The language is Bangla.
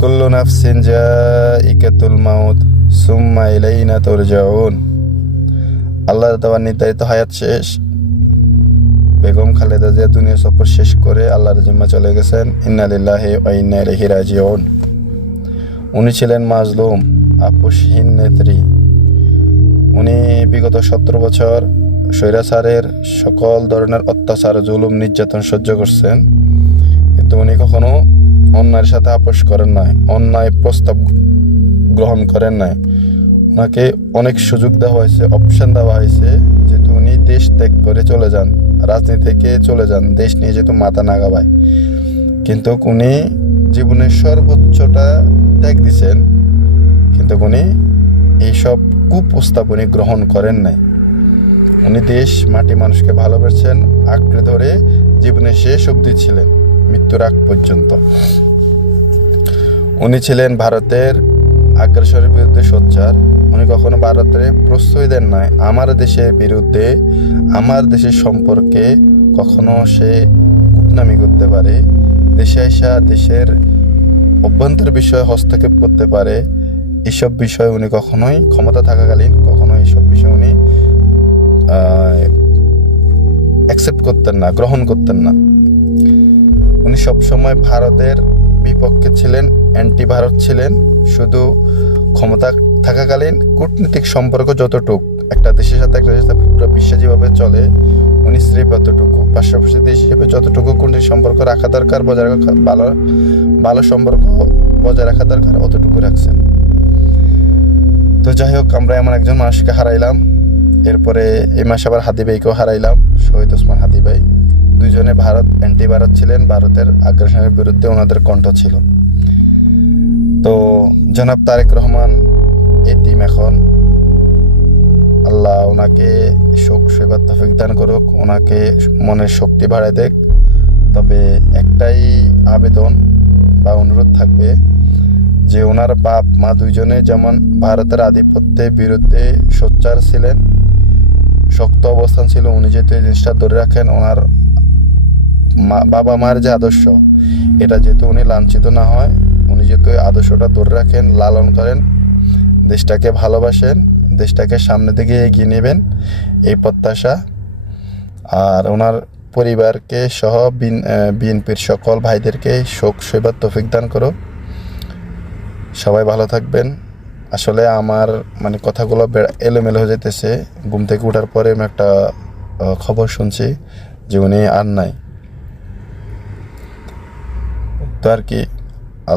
কুল্লু নাফসিন যায়িকাতুল মাউত সুম্মা ইলাইনা তুরজাউন। আল্লাহর দেওয়া নির্ধারিত হায়াত শেষ। বেগম খালেদা জিয়া দুনিয়া সফর শেষ করে আল্লাহর জিম্মা চলে গেছেন। ইন্না লিল্লাহি ওয়া ইন্না ইলাইহি রাজিউন। উনি ছিলেন মাজলুম, আপোষহীন নেত্রী। উনি বিগত 17 বছর স্বৈরাচারের সকল ধরনের অত্যাচার, জুলুম, নির্যাতন সহ্য করছেন, কিন্তু উনি কখনো অন্যায়ের সাথে আপোষ করেন নাই, অন্যায় প্রস্তাব গ্রহণ করেন নাই। ওনাকে অনেক সুযোগ দেওয়া হয়েছে, অপশন দেওয়া হয়েছে, যেহেতু উনি দেশ ত্যাগ করে চলে যান, রাজনীতি থেকে চলে যান, দেশ নিয়ে যেহেতু মাথা না গাবায়, কিন্তু উনি জীবনের সর্বোচ্চটা ত্যাগ দিছেন, কিন্তু উনি এইসব কুপ্রস্তাব উনি গ্রহণ করেন নাই। উনি দেশ, মাটি, মানুষকে ভালোবাসেন, আঁকড়ে ধরে জীবনের শেষ অবধি ছিলেন, মৃত্যুর আগ পর্যন্ত। উনি ছিলেন ভারতের আগ্রাসনের বিরুদ্ধে সোচ্চার। উনি কখনো ভারতের প্রশ্রয় দেন নাই। আমার দেশের বিরুদ্ধে, আমার দেশের সম্পর্কে কখনো সে কূটনামি করতে পারে, দেশে আসা দেশের অভ্যন্তর বিষয়ে হস্তক্ষেপ করতে পারে, এসব বিষয়ে উনি কখনোই ক্ষমতা থাকাকালীন কখনো এইসব বিষয় উনি অ্যাকসেপ্ট করতেন না, গ্রহণ করতেন না। উনি সবসময় ভারতের বিপক্ষে ছিলেন, অ্যান্টি ভারত ছিলেন। শুধু ক্ষমতা থাকাকালীন কূটনীতিক সম্পর্ক যতটুক একটা দেশের সাথে একটা দেশের সাথে পুরো বিশ্বে যেভাবে চলে, উনি স্রেফ অতটুকু, পাশাপাশি দেশ হিসেবে যতটুকু কূটনীতিক সম্পর্ক রাখা দরকার, বজায় রাখা, ভালো সম্পর্ক বজায় রাখা দরকার, অতটুকু রাখছেন। তো যাই হোক, আমরা এমন একজন মানুষকে হারাইলাম। এরপরে এই মাসে আবার হাদি ভাইকেও হারাইলাম, শহীদ ওসমান হাদি ভাই। দুইজনে ভারত, অ্যান্টি ভারত ছিলেন, ভারতের আগ্রাসনের বিরুদ্ধে ওনাদের কণ্ঠ ছিল। তো জনাব তারেক রহমান এতিম এখন। আল্লাহ ওনাকে শোক সেবার তৌফিক দান করুক, ওনাকে মনের শক্তি বাড়ায় দেখ। তবে একটাই আবেদন বা অনুরোধ থাকবে যে ওনার বাপ মা দুইজনে যেমন ভারতের আধিপত্যের বিরুদ্ধে সোচ্চার ছিলেন, শক্ত অবস্থান ছিল, উনি যেহেতু এই জিনিসটা ধরে রাখেন, ওনার বাবা মায়ের যে আদর্শ, এটা যেহেতু উনি লাঞ্ছিত না হয়, উনি যেহেতু আদর্শটা ধরে রাখেন, লালন করেন, দেশটাকে ভালোবাসেন, দেশটাকে সামনে দিকে এগিয়ে নেবেন, এই প্রত্যাশা। আর ওনার পরিবারকে সহ বিএনপির সকল ভাইদেরকে শোক সেবার তৌফিক দান করো। সবাই ভালো থাকবেন। আসলে আমার কথাগুলো এলোমেলো হয়ে যেতেছে। ঘুম থেকে ওঠার পরে আমি একটা খবর শুনছি যে উনি আর নাই, তো আর কি।